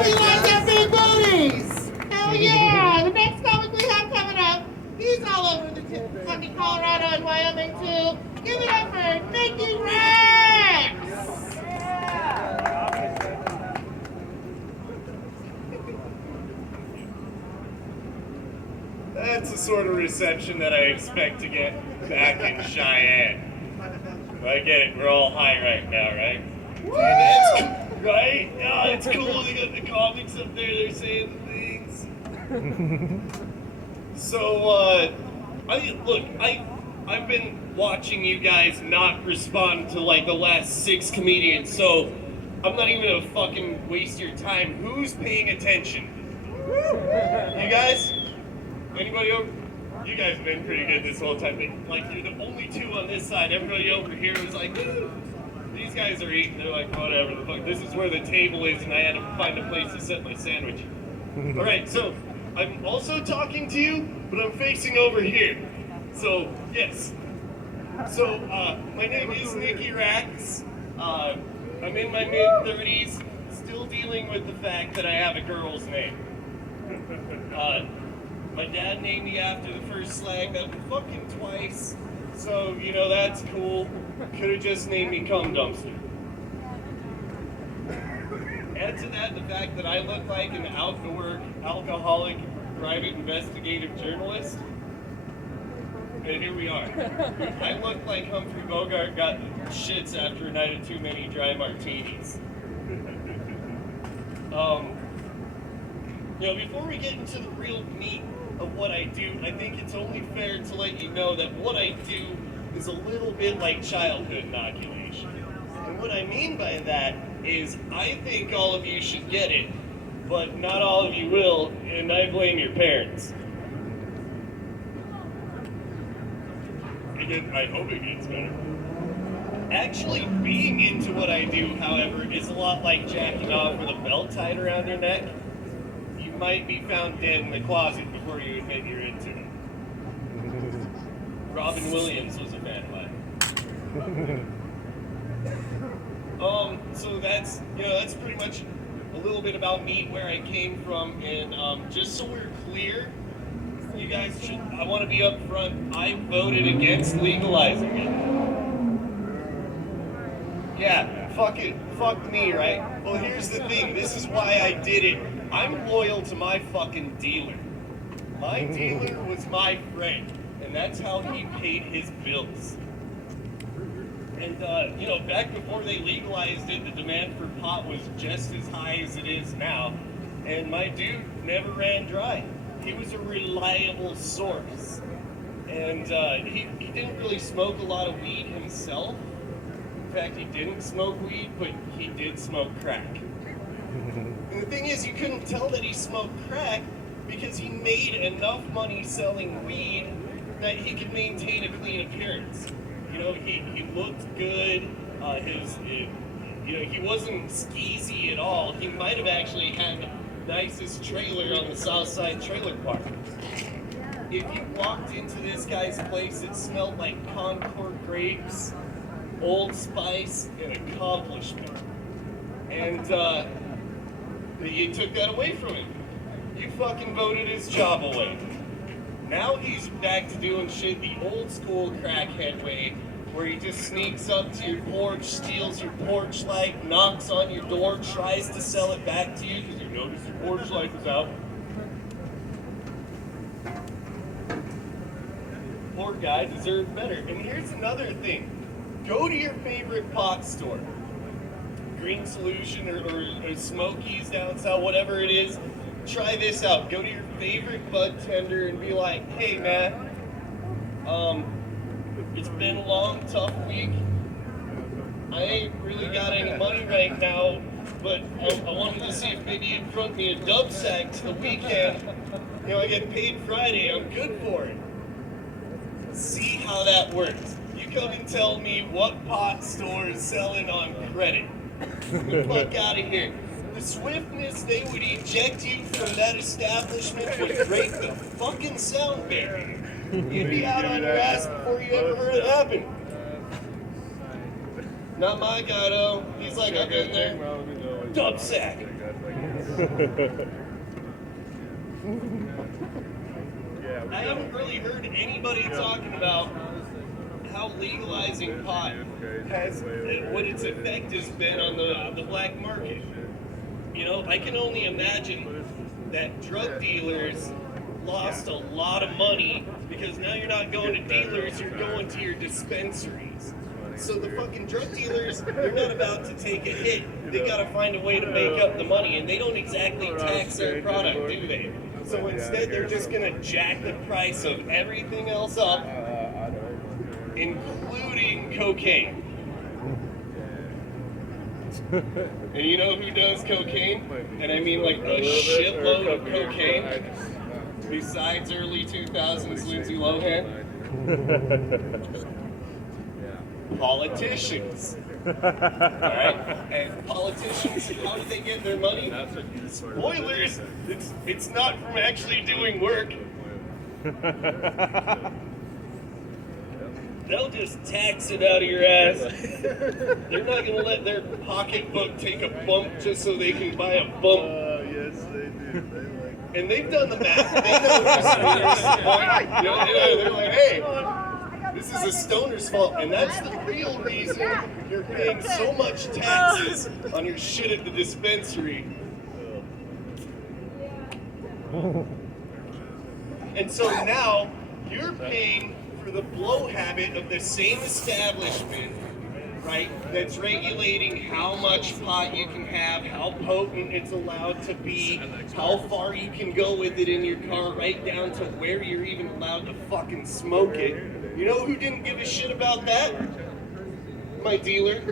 How do you like that big booties? Hell yeah! The next comic we have coming up, he's all over the fucking Colorado and Wyoming too. Give it up for Nicky Rex! That's the sort of reception that I expect to get back in Cheyenne. I get it, we're all high right now, right? Woo! That's cool, right? Yeah, it's cool. They got the comics up there, they're saying the things. So, I've been watching you guys not respond to like the last 6 comedians, so I'm not even gonna fucking waste your time. Who's paying attention? You guys? Anybody over? You guys have been pretty good this whole time. Like, you're the only 2 on this side. Everybody over here was like, these guys are eating. They're like, whatever the fuck. This is where the table is, and I had to find a place to set my sandwich. All right, so I'm also talking to you, but I'm facing over here. So, yes. So, my name is Nicky Rex. I'm in my mid-30s, still dealing with the fact that I have a girl's name. My dad named me after the first slag up fucking twice, so, you know, that's cool. Could have just named me Cum Dumpster. Add to that the fact that I look like an outdoor, alcoholic, private investigative journalist. And here we are. I look like Humphrey Bogart got shits after a night of too many dry martinis. You know, before we get into the real meat of what I do, I think it's only fair to let you know that what I do is a little bit like childhood inoculation. And what I mean by that is I think all of you should get it, but not all of you will, and I blame your parents. I hope it gets better. Actually, being into what I do, however, is a lot like jacking off with a belt tied around your neck. You might be found dead in the closet before you admit you're into it. Robin Williams was a fan of mine. So that's pretty much a little bit about me, where I came from, and just so we're clear, you guys I want to be up front, I voted against legalizing it. Yeah, fuck it, fuck me, right? Well, here's the thing, this is why I did it. I'm loyal to my fucking dealer. My dealer was my friend, and that's how he paid his bills. And, you know, back before they legalized it, the demand for pot was just as high as it is now, and my dude never ran dry. He was a reliable source. And he didn't really smoke a lot of weed himself. In fact, he didn't smoke weed, but he did smoke crack. And the thing is, you couldn't tell that he smoked crack because he made enough money selling weed that he could maintain a clean appearance. You know, he looked good. He wasn't skeezy at all. He might have actually had the nicest trailer on the South Side Trailer Park. If you walked into this guy's place, it smelled like Concord grapes, Old Spice, and accomplishment. And you took that away from him. You fucking voted his job away. Now he's back to doing shit the old school crackhead way, where he just sneaks up to your porch, steals your porch light, knocks on your door, tries to sell it back to you because you noticed your porch light was out. Poor guy deserved better. And here's another thing. Go to your favorite pot store. Green Solution or Smokies down south, whatever it is. Try this out. Go to your favorite bud tender and be like, hey man, it's been a long, tough week. I ain't really got any money right now, but I wanted to see if maybe you'd front me a dub sack to the weekend. You know, I get paid Friday, I'm good for it. See how that works. You come and tell me what pot store is selling on credit. Get the fuck out of here. The swiftness they would eject you from that establishment would break the fucking sound barrier. You'd be out on your ass before you ever heard it happen. Not my guy though. He's like, I've been there. Dub sack. I haven't really heard anybody talking about how legalizing pot has, what its effect has been on the black market. You know, I can only imagine that drug dealers lost a lot of money because now you're not going to dealers, you're going to your dispensaries. So the fucking drug dealers, they're not about to take a hit. They gotta find a way to make up the money, and they don't exactly tax their product, do they? So instead, they're just gonna jack the price of everything else up, including cocaine. And you know who does cocaine? And I mean like a shitload of cocaine. Besides early 2000s Lindsay Lohan. Politicians. Alright? And politicians, how do they get their money? Spoilers! It's not from actually doing work. They'll just tax it out of your ass. They're not gonna let their pocketbook take a bump just so they can buy a bump. Yes, they do. And they've done the math. They know who's you know, they're like, hey, this is a stoner's fault, and that's the real reason you're paying so much taxes on your shit at the dispensary. And so now you're paying for the blow habit of the same establishment, right, that's regulating how much pot you can have, how potent it's allowed to be, how far you can go with it in your car, right down to where you're even allowed to fucking smoke it. You know who didn't give a shit about that? My dealer.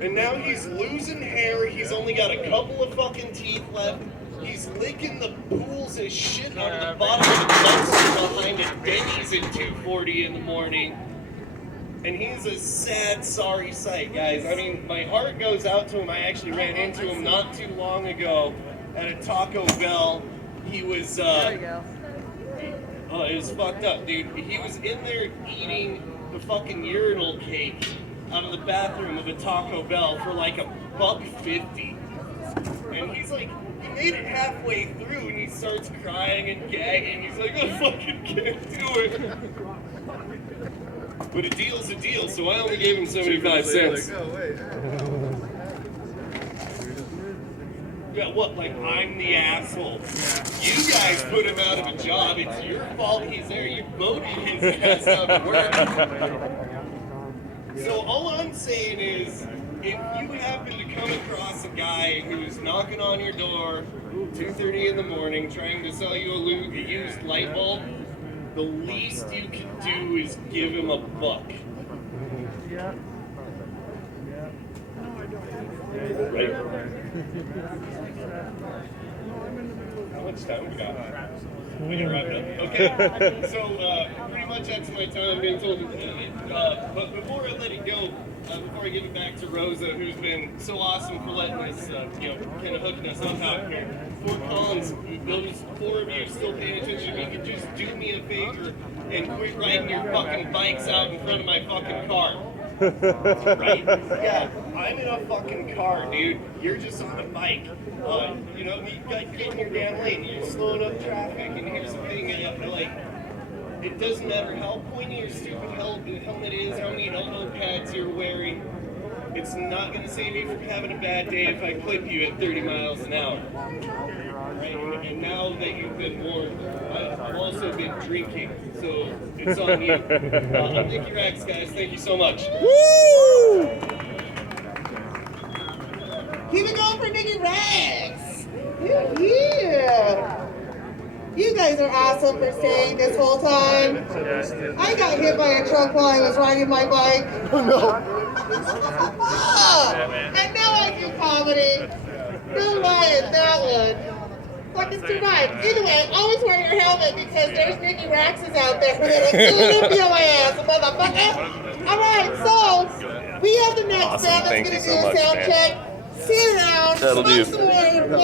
And now he's losing hair, he's only got a couple of fucking teeth left. He's licking the pools of shit out of the bottom of the dumpster behind a Denny's at 2:40 in the morning. And he's a sad, sorry sight, guys. I mean, my heart goes out to him. I actually ran into him not too long ago at a Taco Bell. He was, There you go. oh, it was fucked up, dude. He was in there eating the fucking urinal cake out of the bathroom of a Taco Bell for like $1.50. And he's like, he made it halfway through and he starts crying and gagging. He's like, I fucking can't do it. But a deal's a deal, so I only gave him 75 cents. Like, oh, wait. Yeah, what, like I'm the asshole? You guys put him out of a job. It's your fault he's there. You voted his ass out to work. So all I'm saying is, if you happen to come across a guy who's knocking on your door 2:30 in the morning trying to sell you a used light bulb, the least you can do is give him $1. Yeah. Right? How much time we got? We can wrap it up. Okay. So pretty much that's my time being told. But before I let it go, before I give it back to Rosa, who's been so awesome for letting us, kind of hooking us up out here. Ft.Collins, those 4 of you still paying attention, if you could just do me a favor and quit riding your fucking bikes out in front of my fucking car. Right? Yeah, I'm in a fucking car, dude. You're just on a bike. You know, you got get in your damn lane. You're slowing up traffic. And here's the thing, like, it doesn't matter how pointy your stupid helmet is, how many elbow pads you're wearing. It's not going to save you from having a bad day if I clip you at 30 miles an hour. Right? And now that you've been warned, I've also been drinking, so it's on you. I'm Nicky Rex, guys. Thank you so much. Woo! Keep it going for Nicky Rex. Yeah. You guys are awesome for staying this whole time. I got hit by a truck while I was riding my bike. Oh, no. And now I do comedy. No lying, that one. Fucking survive. Either way, always wear your helmet because there's Nicky Raxes out there that'll still be on my ass, motherfucker. Alright, so we have the next band that's gonna do a sound check. Sit down, That'll do. smoke some more,